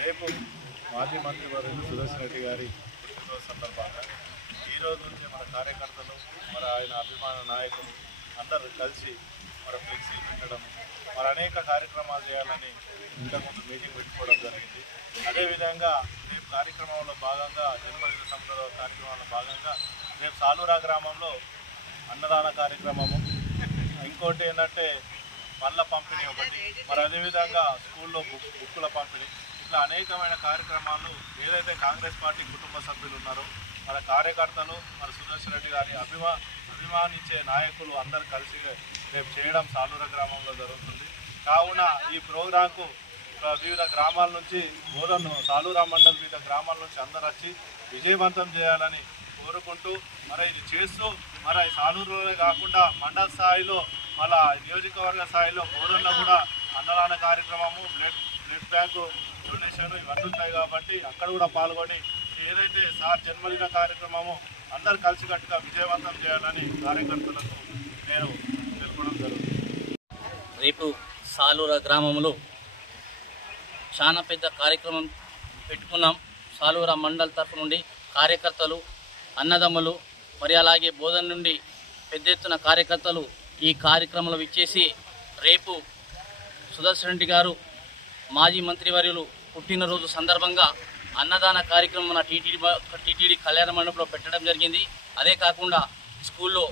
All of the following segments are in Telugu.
రేపు మాజీ మంత్రి వర్యులు సుదర్శన్ రెడ్డి గారి పుట్టినరోజు సందర్భంగా ఈ రోజు నుంచి మన కార్యకర్తలు మరి ఆయన అభిమాన నాయకులు అందరూ కలిసి మరి ఫ్లెక్సీ పెట్టడం మరి అనేక కార్యక్రమాలు చేయాలని ఇంతకుముందు మీటింగ్ పెట్టుకోవడం జరిగింది. అదేవిధంగా రేపు కార్యక్రమంలో భాగంగా జన్మదిన సంబరాల కార్యక్రమంలో భాగంగా రేపు సాలూరా గ్రామంలో అన్నదాన కార్యక్రమము, ఇంకోటి ఏంటంటే పళ్ళ పంపిణీ ఒకటి, మరి అదేవిధంగా స్కూల్లో బుక్కుల పంపిణీ, ఇట్లా అనేకమైన కార్యక్రమాలు ఏదైతే కాంగ్రెస్ పార్టీ కుటుంబ సభ్యులు ఉన్నారో మన కార్యకర్తలు మన సుదర్శన్ రెడ్డి గారి అభిమానించే నాయకులు అందరూ కలిసి రేపు చేయడం సాలూరా గ్రామంలో జరుగుతుంది. కావున ఈ ప్రోగ్రాంకు వివిధ గ్రామాల నుంచి సాలూరా మండల్ వివిధ గ్రామాల నుంచి అందరూ వచ్చి విజయవంతం చేయాలని కోరుకుంటూ మరి ఇది చేస్తూ మరి సాలూరులోనే కాకుండా మండల స్థాయిలో మళ్ళా నియోజకవర్గ స్థాయిలో బోధనలో కూడా అన్నదాన కార్యక్రమము, బ్లడ్ బ్యాంకు డొనేషన్ ఇవన్నీ ఉంటాయి కాబట్టి అక్కడ కూడా పాల్గొని ఏదైతే సార్ జన్మదిన కార్యక్రమము అందరు కలిసికట్టుగా విజయవంతం చేయాలని కార్యకర్తలకు నేను తెలుపడం జరుగుతుంది. రేపు సాలూరా గ్రామంలో చాలా పెద్ద కార్యక్రమం పెట్టుకున్నాం. సాలూరా మండల్ తరఫు నుండి కార్యకర్తలు, అన్నదమ్ములు మరి అలాగే బోధన నుండి పెద్ద ఎత్తున కార్యకర్తలు ఈ కార్యక్రమంలో విచ్చేసి రేపు సుదర్శన్ రెడ్డి గారు మాజీ మంత్రివర్యులు పుట్టినరోజు సందర్భంగా అన్నదాన కార్యక్రమం మన టీటీడీ కళ్యాణ మండపంలో పెట్టడం జరిగింది. అదే కాకుండా స్కూల్లో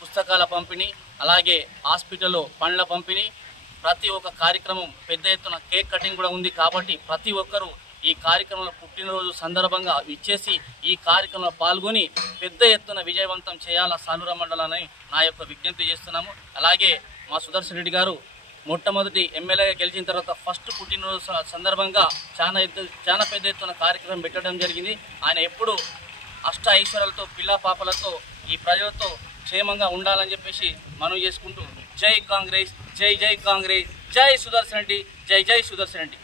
పుస్తకాల పంపిణీ, అలాగే హాస్పిటల్లో పండ్ల పంపిణీ, ప్రతి ఒక్క కార్యక్రమం పెద్ద ఎత్తున కేక్ కటింగ్ కూడా ఉంది. కాబట్టి ప్రతి ఒక్కరూ ఈ కార్యక్రమంలో పుట్టినరోజు సందర్భంగా ఇచ్చేసి ఈ కార్యక్రమంలో పాల్గొని పెద్ద ఎత్తున విజయవంతం చేయాలా సాలూరా మండలాన్ని నా యొక్క విజ్ఞప్తి చేస్తున్నాము. అలాగే మా సుదర్శన్ రెడ్డి గారు మొట్టమొదటి ఎమ్మెల్యేగా గెలిచిన తర్వాత ఫస్ట్ పుట్టినరోజు సందర్భంగా చాలా పెద్ద ఎత్తున కార్యక్రమం పెట్టడం జరిగింది. ఆయన ఎప్పుడు అష్ట ఐశ్వర్యాలతో పిల్లా పాపలతో ఈ ప్రజలతో క్షేమంగా ఉండాలని చెప్పేసి మనవి చేసుకుంటూ జై కాంగ్రెస్, జై జై కాంగ్రెస్, జై సుదర్శన్ రెడ్డి, జై జై సుదర్శన్ రెడ్డి.